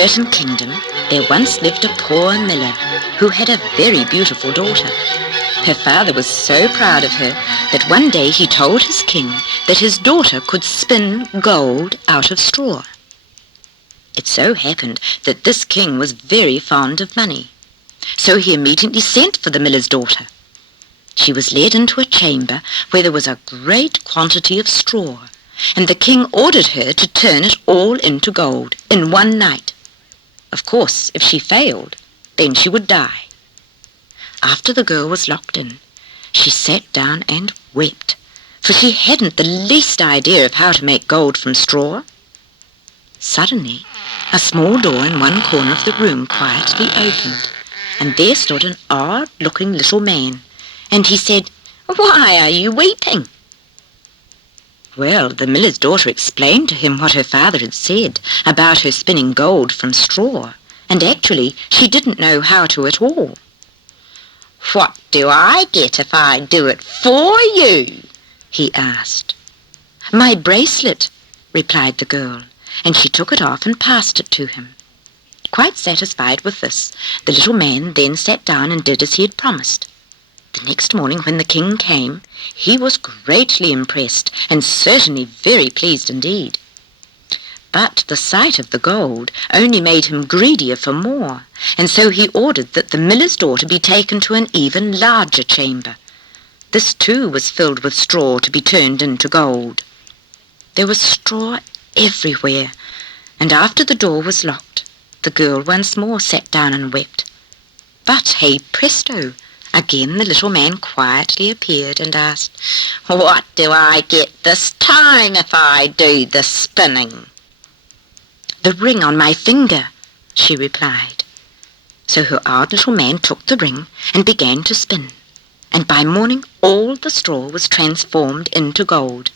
certain kingdom there once lived a poor miller who had a very beautiful daughter. Her father was so proud of her that one day he told his king that his daughter could spin gold out of straw. It so happened that this king was very fond of money, so he immediately sent for the miller's daughter. She was led into a chamber where there was a great quantity of straw, and the king ordered her to turn it all into gold in one night. Of course, if she failed, then she would die. After the girl was locked in, she sat down and wept, for she hadn't the least idea of how to make gold from straw. Suddenly, a small door in one corner of the room quietly opened, and there stood an odd-looking little man, and he said, "Why are you weeping?" Well, the miller's daughter explained to him what her father had said about her spinning gold from straw, and actually she didn't know how to at all. "What do I get if I do it for you?" he asked. "My bracelet," replied the girl, and she took it off and passed it to him. Quite satisfied with this, the little man then sat down and did as he had promised. The next morning when the king came, he was greatly impressed and certainly very pleased indeed. But the sight of the gold only made him greedier for more, and so he ordered that the miller's daughter be taken to an even larger chamber. This too was filled with straw to be turned into gold. There was straw everywhere, and after the door was locked, the girl once more sat down and wept. But hey presto! Again the little man quietly appeared and asked, "What do I get this time if I do the spinning?" "The ring on my finger," she replied. So her odd little man took the ring and began to spin, and by morning all the straw was transformed into gold.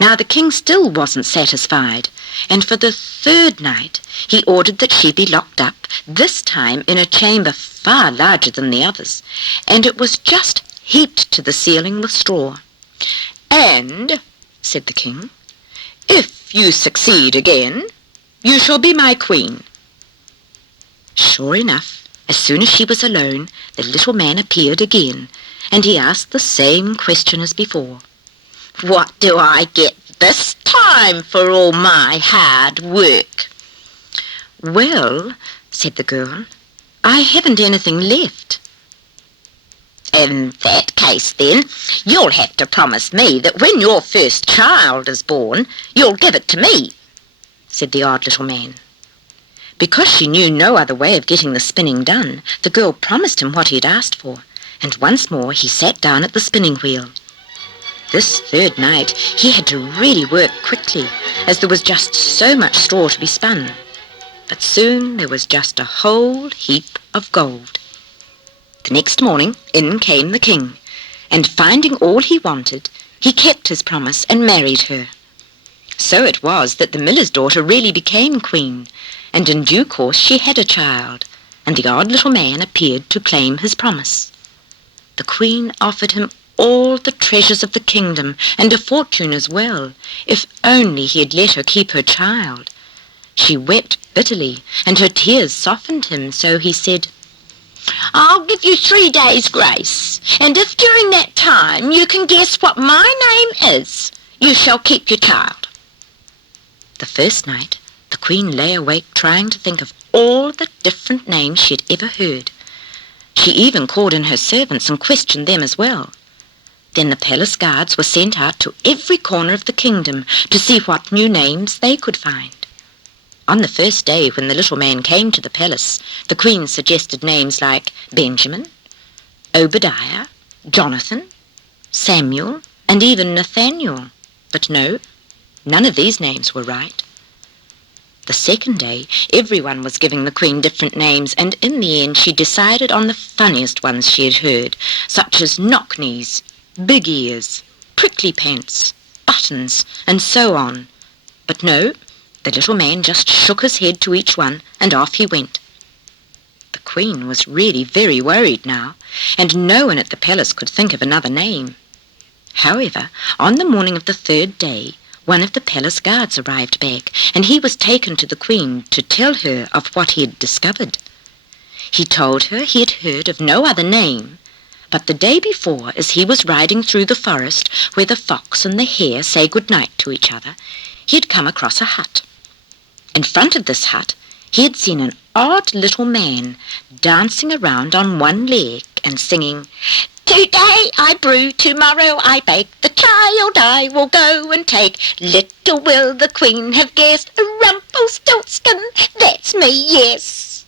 Now the king still wasn't satisfied, and for the third night he ordered that she be locked up, this time in a chamber far larger than the others, and it was just heaped to the ceiling with straw. "And," said the king, "if you succeed again, you shall be my queen." Sure enough, as soon as she was alone, the little man appeared again, and he asked the same question as before. "What do I get this time for all my hard work?" "Well," said the girl, "I haven't anything left." "In that case, then, you'll have to promise me that when your first child is born, you'll give it to me," said the odd little man. Because she knew no other way of getting the spinning done, the girl promised him what he had asked for, and once more he sat down at the spinning wheel. This third night he had to really work quickly, as there was just so much straw to be spun. But soon there was just a whole heap of gold. The next morning in came the king, and finding all he wanted, he kept his promise and married her. So it was that the miller's daughter really became queen, and in due course she had a child, and the odd little man appeared to claim his promise. The queen offered him all the treasures of the kingdom, and a fortune as well, if only he had let her keep her child. She wept bitterly, and her tears softened him, so he said, "I'll give you 3 days' grace, and if during that time you can guess what my name is, you shall keep your child." The first night, the queen lay awake trying to think of all the different names she had ever heard. She even called in her servants and questioned them as well. Then the palace guards were sent out to every corner of the kingdom to see what new names they could find. On the first day when the little man came to the palace, the queen suggested names like Benjamin, Obadiah, Jonathan, Samuel, and even Nathaniel. But no, none of these names were right. The second day, everyone was giving the queen different names, and in the end she decided on the funniest ones she had heard, such as knock-knees, big ears, prickly pants, buttons, and so on. But no, the little man just shook his head to each one, and off he went. The queen was really very worried now, and no one at the palace could think of another name. However, on the morning of the third day, one of the palace guards arrived back, and he was taken to the Queen to tell her of what he had discovered. He told her he had heard of no other name, but the day before, as he was riding through the forest where the fox and the hare say good-night to each other, he had come across a hut. In front of this hut he had seen an odd little man dancing around on one leg and singing, "Today I brew, tomorrow I bake, the child I will go and take. Little will the Queen have guessed, Rumpelstiltskin, that's me, yes."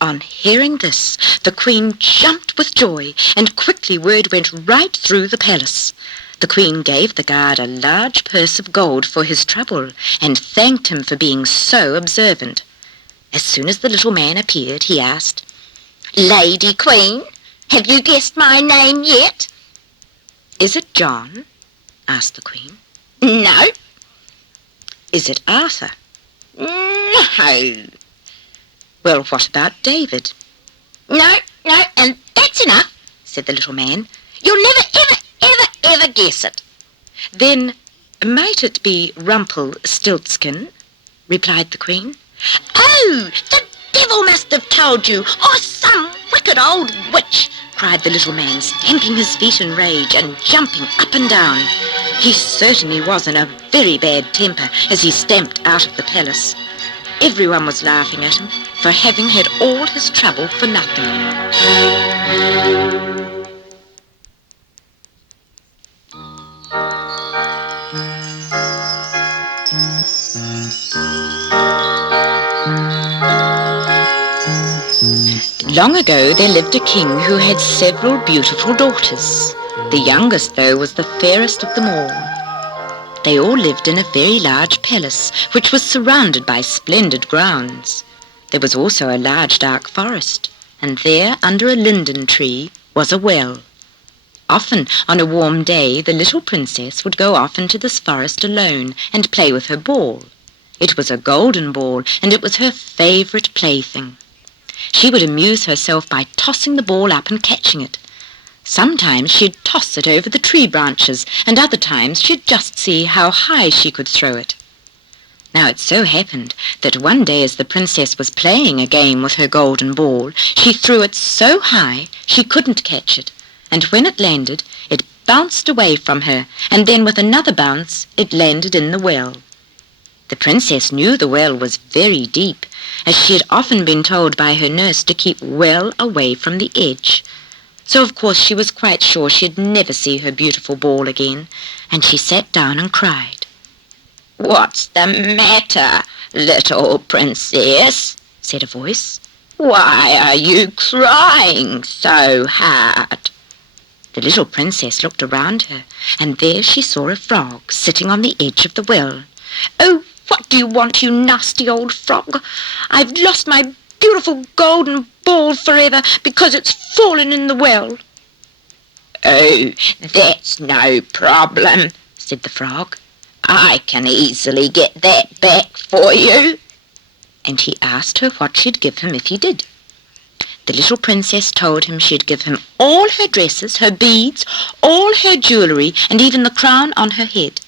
On hearing this, the Queen jumped with joy, and quickly word went right through the palace. The Queen gave the guard a large purse of gold for his trouble, and thanked him for being so observant. As soon as the little man appeared, he asked, "Lady Queen, have you guessed my name yet?" "Is it John?" asked the Queen. "No." "Is it Arthur?" "No." "Well, what about David?" No, and that's enough," said the little man. "You'll never, ever guess it." "Then might it be Rumpelstiltskin?" replied the Queen. "Oh, the devil must have told you, or some wicked old witch," cried the little man, stamping his feet in rage and jumping up and down. He certainly was in a very bad temper as he stamped out of the palace. Everyone was laughing at him for having had all his trouble for nothing. Long ago there lived a king who had several beautiful daughters. The youngest, though, was the fairest of them all. They all lived in a very large palace, which was surrounded by splendid grounds. There was also a large dark forest, and there, under a linden tree, was a well. Often, on a warm day, the little princess would go off into this forest alone and play with her ball. It was a golden ball, and it was her favourite plaything. She would amuse herself by tossing the ball up and catching it. Sometimes she'd toss it over the tree branches, and other times she'd just see how high she could throw it. Now it so happened that one day as the princess was playing a game with her golden ball, she threw it so high she couldn't catch it, and when it landed, it bounced away from her, and then with another bounce it landed in the well. The princess knew the well was very deep, as she had often been told by her nurse to keep well away from the edge. So of course she was quite sure she'd never see her beautiful ball again, and she sat down and cried. "What's the matter, little princess?" said a voice. "Why are you crying so hard?" The little princess looked around her, and there she saw a frog sitting on the edge of the well. "Oh, what do you want, you nasty old frog? I've lost my beautiful golden ball forever because it's fallen in the well." "Oh, that's no problem," said the frog. "I can easily get that back for you." And he asked her what she'd give him if he did. The little princess told him she'd give him all her dresses, her beads, all her jewellery, and even the crown on her head.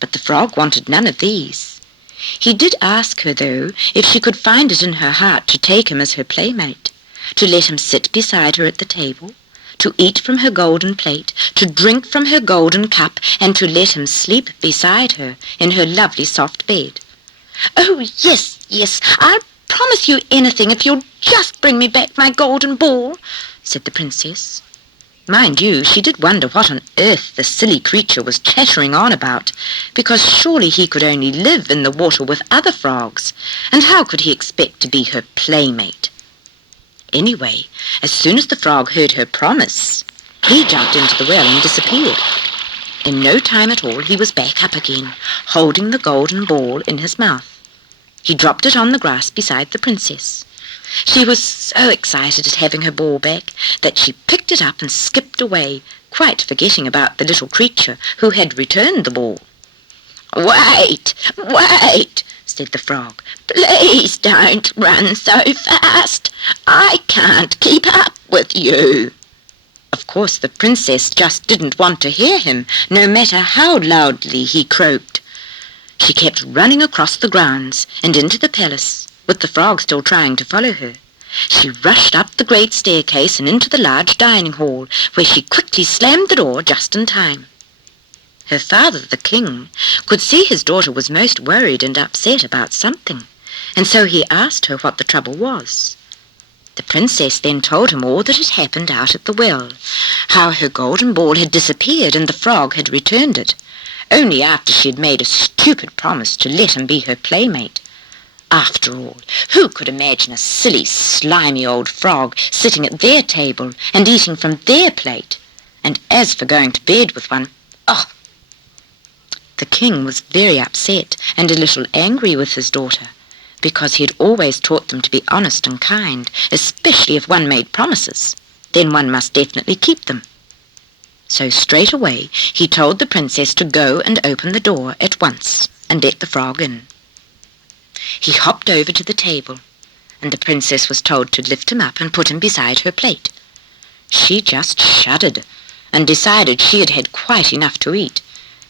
But the frog wanted none of these. He did ask her, though, if she could find it in her heart to take him as her playmate, to let him sit beside her at the table, to eat from her golden plate, to drink from her golden cup, and to let him sleep beside her in her lovely soft bed. "Oh, yes, I'll promise you anything if you'll just bring me back my golden ball," said the princess. Mind you, she did wonder what on earth the silly creature was chattering on about, because surely he could only live in the water with other frogs, and how could he expect to be her playmate? Anyway, as soon as the frog heard her promise, he jumped into the well and disappeared. In no time at all he was back up again, holding the golden ball in his mouth. He dropped it on the grass beside the princess. She was so excited at having her ball back that she picked it up and skipped away, quite forgetting about the little creature who had returned the ball. Wait, said the frog. "Please don't run so fast. I can't keep up with you." Of course the princess just didn't want to hear him, no matter how loudly he croaked. She kept running across the grounds and into the palace, with the frog still trying to follow her. She rushed up the great staircase and into the large dining hall, where she quickly slammed the door just in time. Her father, the king, could see his daughter was most worried and upset about something, and so he asked her what the trouble was. The princess then told him all that had happened out at the well, how her golden ball had disappeared and the frog had returned it, only after she had made a stupid promise to let him be her playmate. After all, who could imagine a silly, slimy old frog sitting at their table and eating from their plate? And as for going to bed with one, oh! The king was very upset and a little angry with his daughter, because he had always taught them to be honest and kind, especially if one made promises. Then one must definitely keep them. So straight away he told the princess to go and open the door at once and let the frog in. He hopped over to the table, and the princess was told to lift him up and put him beside her plate. She just shuddered and decided she had had quite enough to eat,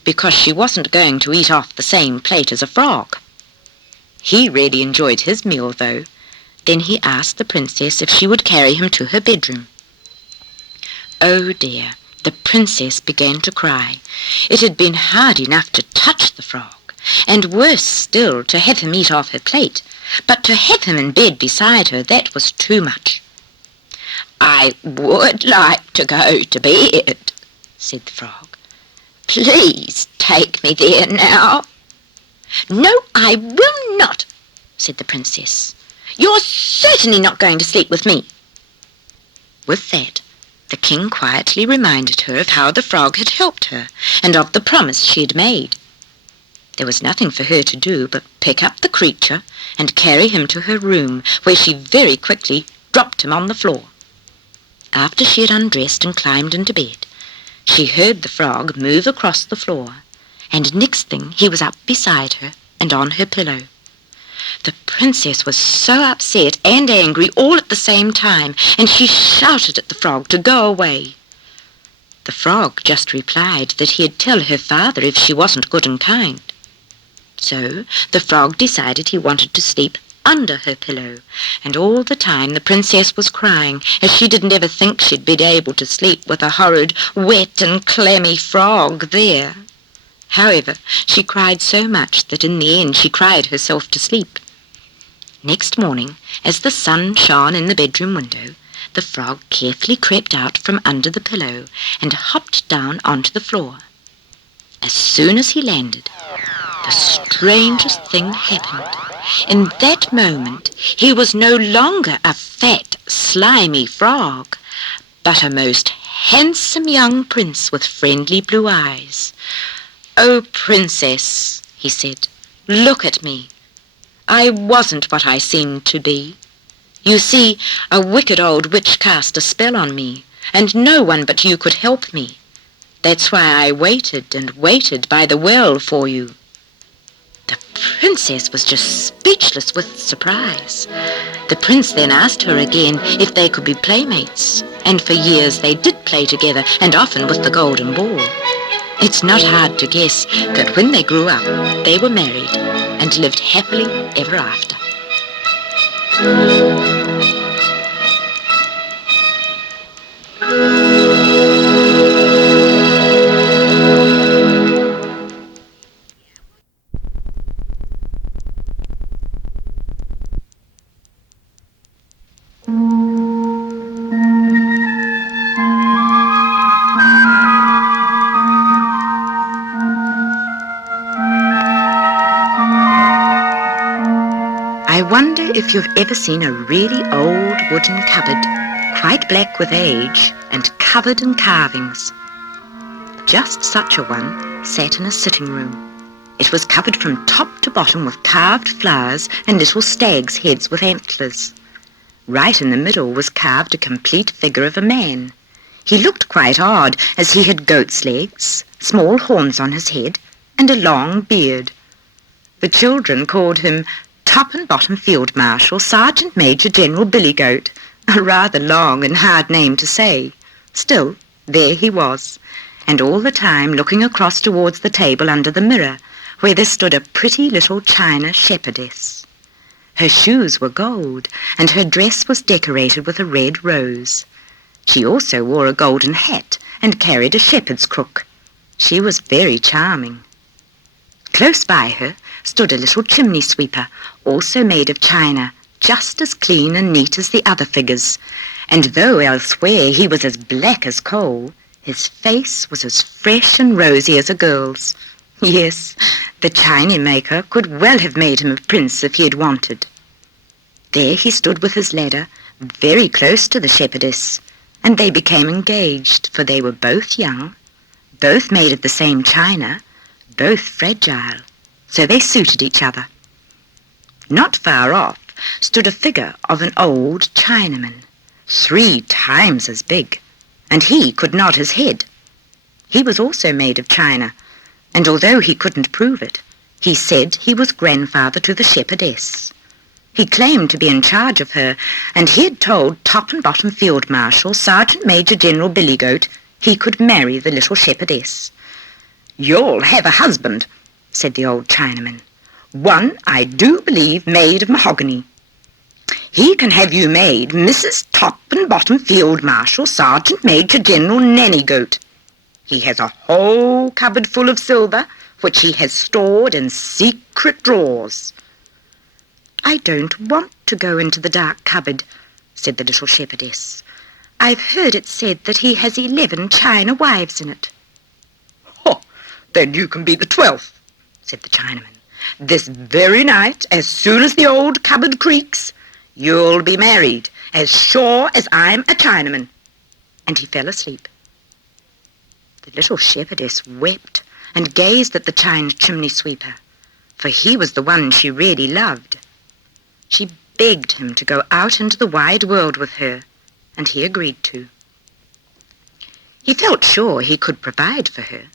because she wasn't going to eat off the same plate as a frog. He really enjoyed his meal, though. Then he asked the princess if she would carry him to her bedroom. Oh dear, the princess began to cry. It had been hard enough to touch the frog, and worse still to have him eat off her plate, but to have him in bed beside her, that was too much. "I would like to go to bed," said the frog. "Please take me there now." "No, I will not," said the princess. "You're certainly not going to sleep with me." With that, the king quietly reminded her of how the frog had helped her and of the promise she had made. There was nothing for her to do but pick up the creature and carry him to her room, where she very quickly dropped him on the floor. After she had undressed and climbed into bed, she heard the frog move across the floor, and next thing he was up beside her and on her pillow. The princess was so upset and angry all at the same time, and she shouted at the frog to go away. The frog just replied that he'd tell her father if she wasn't good and kind. So the frog decided he wanted to sleep under her pillow, and all the time the princess was crying, as she didn't ever think she'd be able to sleep with a horrid, wet and clammy frog there. However, she cried so much that in the end she cried herself to sleep. Next morning, as the sun shone in the bedroom window, the frog carefully crept out from under the pillow and hopped down onto the floor. As soon as he landed, the strangest thing happened. In that moment, he was no longer a fat, slimy frog, but a most handsome young prince with friendly blue eyes. "Oh, princess," he said, "look at me. I wasn't what I seemed to be. You see, a wicked old witch cast a spell on me, and no one but you could help me. That's why I waited and waited by the well for you." The princess was just speechless with surprise. The prince then asked her again if they could be playmates, and for years they did play together, and often with the golden ball. It's not hard to guess that when they grew up, they were married and lived happily ever after. I wonder if you've ever seen a really old wooden cupboard, quite black with age and covered in carvings. Just such a one sat in a sitting room. It was covered from top to bottom with carved flowers and little stags' heads with antlers. Right in the middle was carved a complete figure of a man. He looked quite odd, as he had goat's legs, small horns on his head, and a long beard. The children called him Top and Bottom Field Marshal Sergeant Major General Billy Goat, a rather long and hard name to say. Still, there he was, and all the time looking across towards the table under the mirror, where there stood a pretty little china shepherdess. Her shoes were gold, and her dress was decorated with a red rose. She also wore a golden hat and carried a shepherd's crook. She was very charming. Close by her stood a little chimney sweeper, also made of china, just as clean and neat as the other figures, and though elsewhere he was as black as coal, his face was as fresh and rosy as a girl's. Yes, the china maker could well have made him a prince if he had wanted. There he stood with his ladder, very close to the shepherdess, and they became engaged, for they were both young, both made of the same china, both fragile, so they suited each other. Not far off stood a figure of an old Chinaman, 3 times as big, and he could nod his head. He was also made of china, and although he couldn't prove it, he said he was grandfather to the shepherdess. He claimed to be in charge of her, and he had told Top and Bottom Field Marshal Sergeant Major General Billygoat he could marry the little shepherdess. "You'll have a husband," said the old Chinaman. "One, I do believe, made of mahogany. He can have you made Mrs. Top and Bottom Field Marshal Sergeant Major General Nannygoat. He has a whole cupboard full of silver, which he has stored in secret drawers." "I don't want to go into the dark cupboard," said the little shepherdess. "I've heard it said that he has 11 china wives in it." "Oh, then you can be the 12th, said the Chinaman. "This very night, as soon as the old cupboard creaks, you'll be married, as sure as I'm a Chinaman." And he fell asleep. The little shepherdess wept and gazed at the chimney sweeper, for he was the one she really loved. She begged him to go out into the wide world with her, and he agreed to. He felt sure he could provide for her,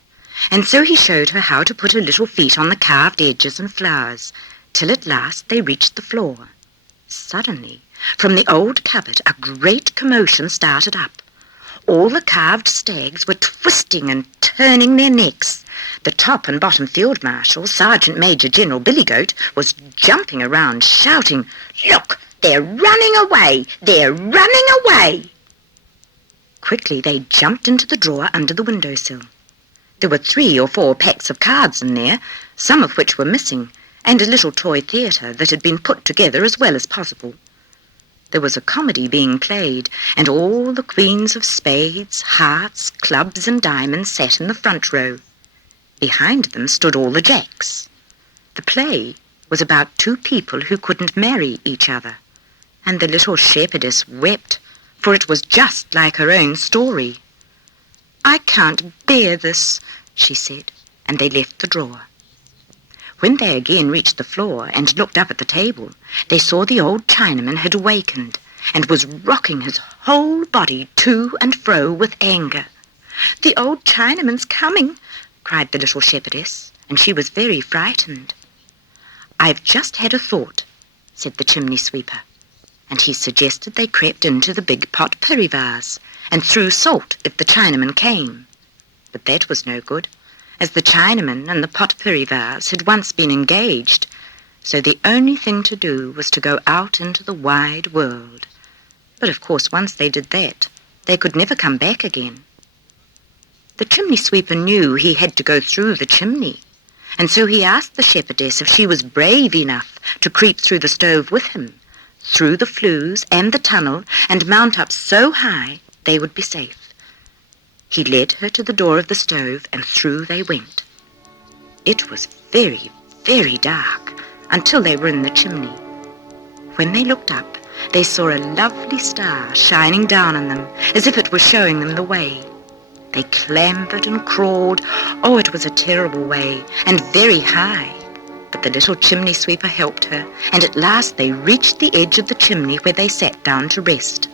and so he showed her how to put her little feet on the carved edges and flowers, till at last they reached the floor. Suddenly, from the old cupboard, a great commotion started up. All the carved stags were twisting and turning their necks. The Top and Bottom Field Marshal, Sergeant Major General Billygoat, was jumping around, shouting, "Look, they're running away! They're running away!" Quickly they jumped into the drawer under the windowsill. There were 3 or 4 packs of cards in there, some of which were missing, and a little toy theatre that had been put together as well as possible. There was a comedy being played, and all the queens of spades, hearts, clubs, and diamonds sat in the front row. Behind them stood all the jacks. The play was about 2 people who couldn't marry each other, and the little shepherdess wept, for it was just like her own story. "I can't bear this," she said, and they left the drawer. When they again reached the floor and looked up at the table, they saw the old Chinaman had awakened and was rocking his whole body to and fro with anger. "The old Chinaman's coming," cried the little shepherdess, and she was very frightened. "I've just had a thought," said the chimney sweeper, and he suggested they crept into the big pot-pourri vase and threw salt if the Chinaman came. But that was no good, as the Chinaman and the pot-pourri vase had once been engaged, so the only thing to do was to go out into the wide world. But of course once they did that, they could never come back again. The chimney sweeper knew he had to go through the chimney, and so he asked the shepherdess if she was brave enough to creep through the stove with him, through the flues and the tunnel, and mount up so high they would be safe. He led her to the door of the stove, and through they went. It was very, very dark until they were in the chimney. When they looked up, they saw a lovely star shining down on them, as if it were showing them the way. They clambered and crawled. Oh, it was a terrible way, and very high. But the little chimney sweeper helped her, and at last they reached the edge of the chimney where they sat down to rest.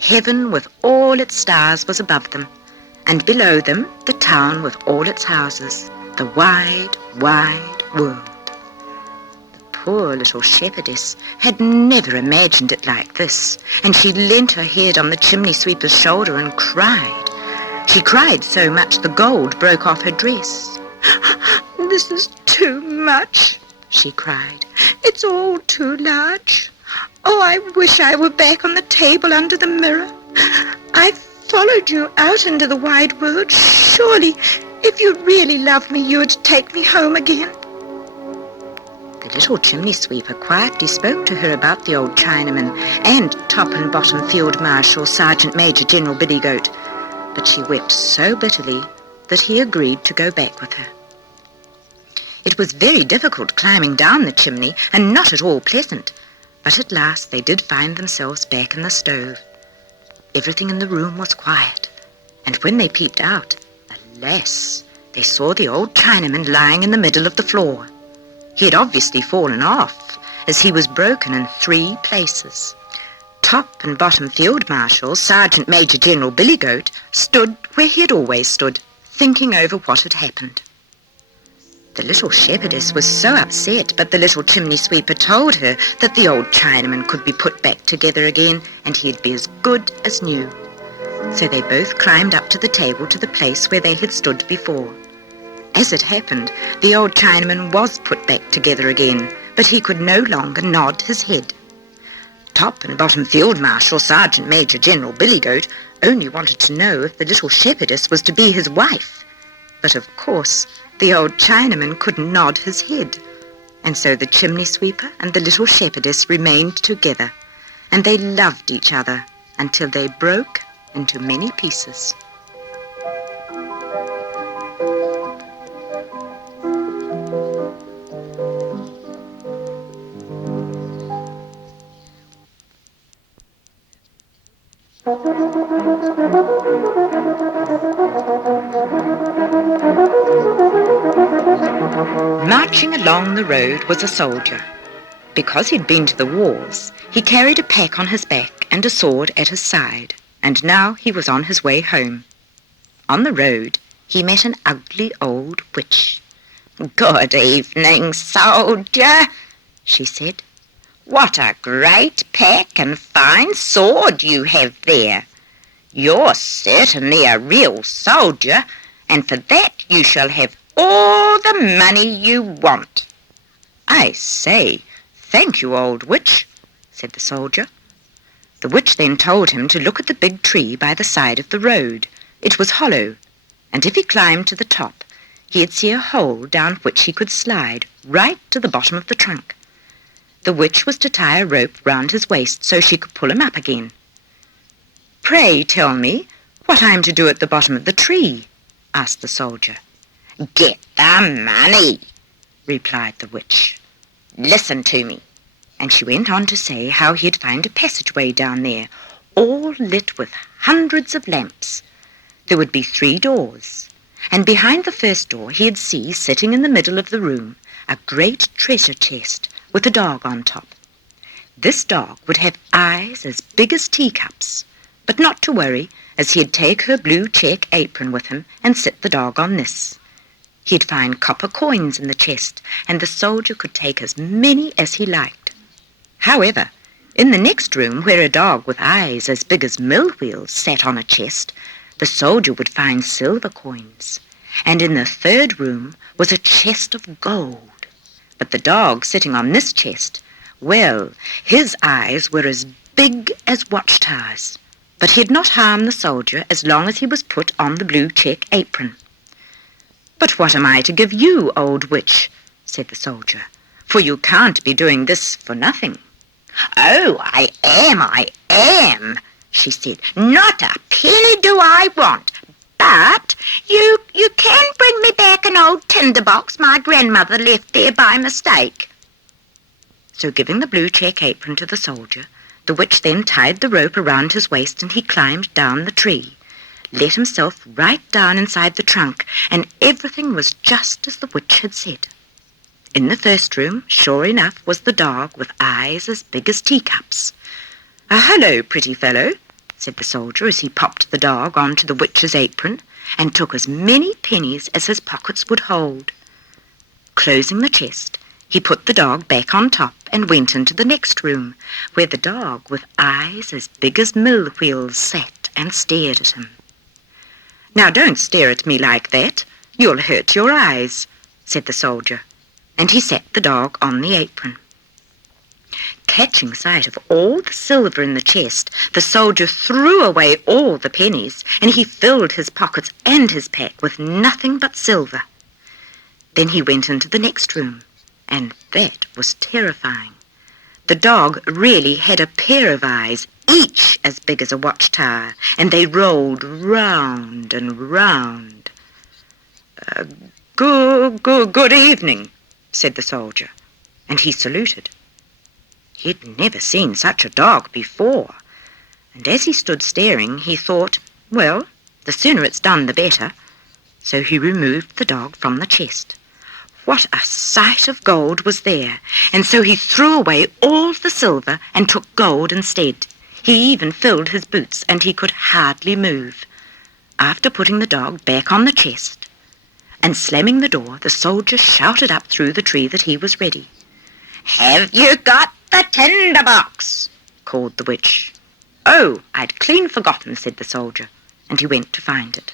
Heaven with all its stars was above them, and below them the town with all its houses, the wide, wide world. The poor little shepherdess had never imagined it like this, and she leant her head on the chimney sweeper's shoulder and cried. She cried so much the gold broke off her dress. "This is too much," she cried. "It's all too large. Oh, I wish I were back on the table under the mirror. I followed you out into the wide world. Surely, if you really loved me, you would take me home again." The little chimney sweeper quietly spoke to her about the old Chinaman and top and bottom Field Marshal Sergeant Major General Billy Goat, but she wept so bitterly that he agreed to go back with her. It was very difficult climbing down the chimney and not at all pleasant, but at last they did find themselves back in the stove. Everything in the room was quiet, and when they peeped out, alas, they saw the old Chinaman lying in the middle of the floor. He had obviously fallen off, as he was broken in 3 places. Top and bottom Field Marshal Sergeant Major General Billy Goat stood where he had always stood, thinking over what had happened. The little shepherdess was so upset, but the little chimney sweeper told her that the old Chinaman could be put back together again, and he'd be as good as new. So they both climbed up to the table to the place where they had stood before. As it happened, the old Chinaman was put back together again, but he could no longer nod his head. Top and bottom Field Marshal Sergeant Major General Billy Goat only wanted to know if the little shepherdess was to be his wife. But of course, the old Chinaman couldn't nod his head, and so the chimney sweeper and the little shepherdess remained together, and they loved each other until they broke into many pieces. Marching along the road was a soldier. Because he'd been to the wars, he carried a pack on his back and a sword at his side, and now he was on his way home. On the road, he met an ugly old witch. "Good evening, soldier," she said. "What a great pack and fine sword you have there. You're certainly a real soldier, and for that you shall have all the money you want." "I say, thank you, old witch," said the soldier. The witch then told him to look at the big tree by the side of the road. It was hollow, and if he climbed to the top, he'd see a hole down which he could slide right to the bottom of the trunk. The witch was to tie a rope round his waist so she could pull him up again. "Pray tell me what I am to do at the bottom of the tree," asked the soldier. "Get the money," replied the witch. "Listen to me." And she went on to say how he'd find a passageway down there, all lit with hundreds of lamps. There would be 3 doors, and behind the first door he'd see, sitting in the middle of the room, a great treasure chest with a dog on top. This dog would have eyes as big as teacups, but not to worry, as he'd take her blue check apron with him and sit the dog on this. He'd find copper coins in the chest, and the soldier could take as many as he liked. However, in the next room, where a dog with eyes as big as mill wheels sat on a chest, the soldier would find silver coins. And in the 3rd room was a chest of gold. But the dog sitting on this chest, well, his eyes were as big as watchtowers. But he'd not harm the soldier as long as he was put on the blue check apron. "But what am I to give you, old witch?" said the soldier, "for you can't be doing this for nothing." "Oh, I am, she said. "Not a penny do I want, but you can bring me back an old tinderbox my grandmother left there by mistake." So giving the blue check apron to the soldier, the witch then tied the rope around his waist, and he climbed down the tree, let himself right down inside the trunk, and everything was just as the witch had said. In the first room, sure enough, was the dog with eyes as big as teacups. "Hello, pretty fellow," said the soldier as he popped the dog onto the witch's apron and took as many pennies as his pockets would hold. Closing the chest, he put the dog back on top and went into the next room, where the dog with eyes as big as mill wheels sat and stared at him. "Now don't stare at me like that. You'll hurt your eyes," said the soldier, and he set the dog on the apron. Catching sight of all the silver in the chest, the soldier threw away all the pennies, and he filled his pockets and his pack with nothing but silver. Then he went into the next room, and that was terrifying. The dog really had a pair of eyes, each as big as a watchtower, and they rolled round and round. Good evening, said the soldier, and he saluted. He'd never seen such a dog before, and as he stood staring, he thought, well, the sooner it's done, the better. So he removed the dog from the chest. What a sight of gold was there, and so he threw away all the silver and took gold instead. He even filled his boots, and he could hardly move. After putting the dog back on the chest and slamming the door, the soldier shouted up through the tree that he was ready. "Have you got the tinderbox?" called the witch. "Oh, I'd clean forgotten," said the soldier, and he went to find it.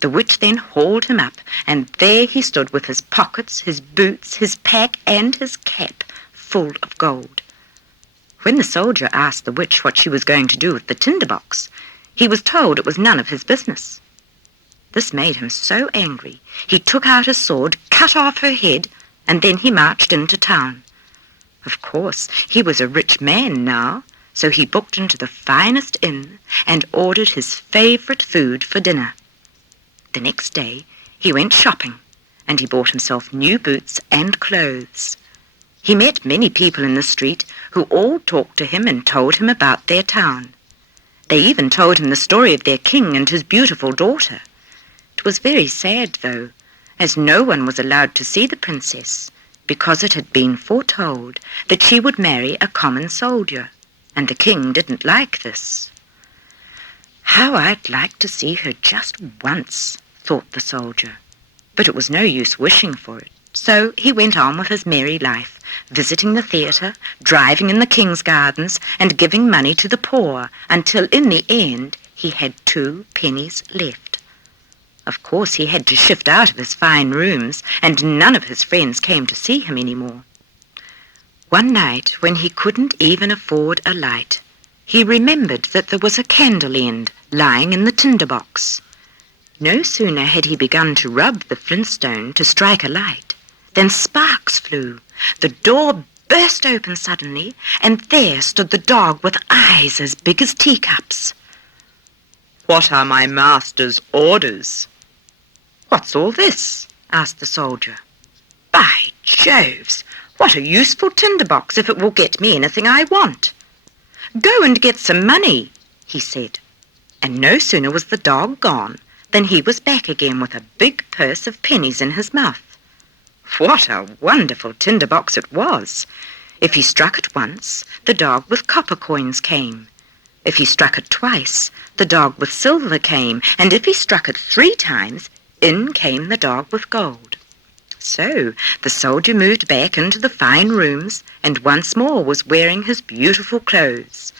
The witch then hauled him up, and there he stood with his pockets, his boots, his pack, and his cap full of gold. When the soldier asked the witch what she was going to do with the tinderbox, he was told it was none of his business. This made him so angry, he took out his sword, cut off her head, and then he marched into town. Of course, he was a rich man now, so he booked into the finest inn and ordered his favourite food for dinner. The next day he went shopping, and he bought himself new boots and clothes. He met many people in the street who all talked to him and told him about their town. They even told him the story of their king and his beautiful daughter. It was very sad, though, as no one was allowed to see the princess, because it had been foretold that she would marry a common soldier, and the king didn't like this. "How I'd like to see her just once," thought the soldier, but it was no use wishing for it. So he went on with his merry life, visiting the theatre, driving in the king's gardens, and giving money to the poor, until in the end he had 2 pennies left. Of course he had to shift out of his fine rooms, and none of his friends came to see him any more. One night, when he couldn't even afford a light, he remembered that there was a candle end lying in the tinderbox. No sooner had he begun to rub the flintstone to strike a light than sparks flew. The door burst open suddenly, and there stood the dog with eyes as big as teacups. "What are my master's orders?" "What's all this?" asked the soldier. "By Joves, what a useful tinderbox if it will get me anything I want." "Go and get some money," he said. And no sooner was the dog gone than he was back again with a big purse of pennies in his mouth. What a wonderful tinderbox it was! If he struck it once, the dog with copper coins came. If he struck it twice, the dog with silver came, and if he struck it 3 times, in came the dog with gold. So the soldier moved back into the fine rooms, and once more was wearing his beautiful clothes.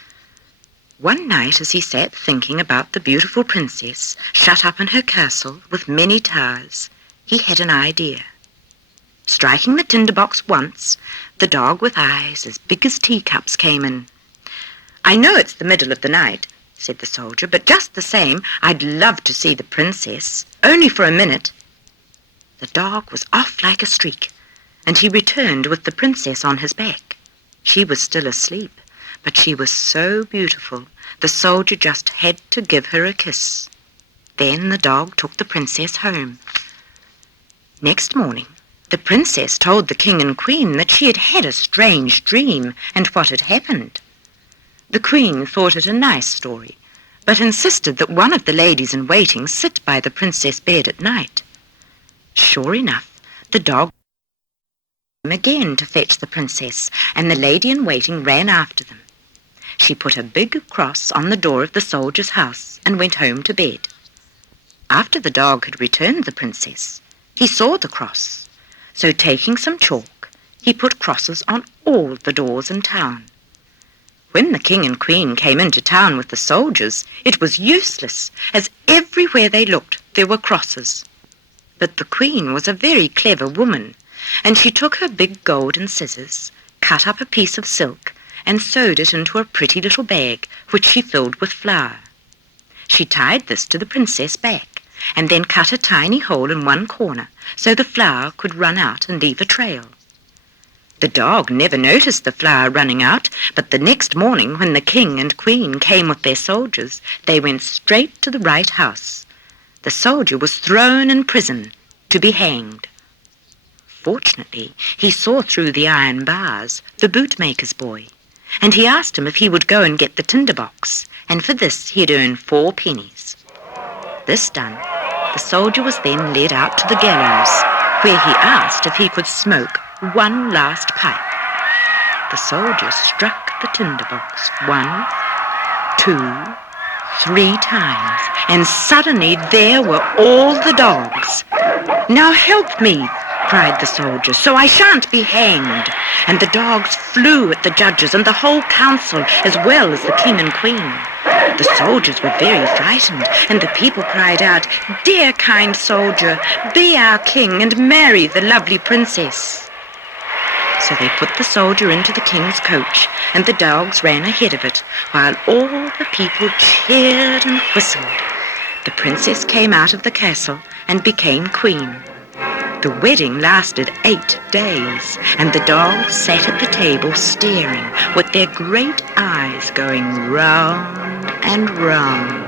One night, as he sat thinking about the beautiful princess, shut up in her castle with many towers, he had an idea. Striking the tinderbox once, the dog with eyes as big as teacups came in. "I know it's the middle of the night," said the soldier, "but just the same, I'd love to see the princess, only for a minute." The dog was off like a streak, and he returned with the princess on his back. She was still asleep, but she was so beautiful, the soldier just had to give her a kiss. Then the dog took the princess home. Next morning, the princess told the king and queen that she had had a strange dream and what had happened. The queen thought it a nice story, but insisted that one of the ladies-in-waiting sit by the princess' bed at night. Sure enough, the dog came again to fetch the princess, and the lady-in-waiting ran after them. She put a big cross on the door of the soldier's house and went home to bed. After the dog had returned the princess, he saw the cross, so taking some chalk, he put crosses on all the doors in town. When the king and queen came into town with the soldiers, it was useless, as everywhere they looked there were crosses. But the queen was a very clever woman, and she took her big golden scissors, cut up a piece of silk, and sewed it into a pretty little bag, which she filled with flour. She tied this to the princess' back, and then cut a tiny hole in one corner so the flour could run out and leave a trail. The dog never noticed the flour running out, but the next morning when the king and queen came with their soldiers, they went straight to the right house. The soldier was thrown in prison to be hanged. Fortunately, he saw through the iron bars the bootmaker's boy, and he asked him if he would go and get the tinderbox, and for this he'd earn 4 pennies. This done, the soldier was then led out to the gallows, where he asked if he could smoke one last pipe. The soldier struck the tinderbox 1, 2, 3 times, and suddenly there were all the dogs. "Now help me," cried the soldier, "so I shan't be hanged." And the dogs flew at the judges and the whole council, as well as the king and queen. The soldiers were very frightened, and the people cried out, "Dear kind soldier, be our king and marry the lovely princess." So they put the soldier into the king's coach, and the dogs ran ahead of it, while all the people cheered and whistled. The princess came out of the castle and became queen. The wedding lasted 8 days, and the dogs sat at the table staring, with their great eyes going round and round.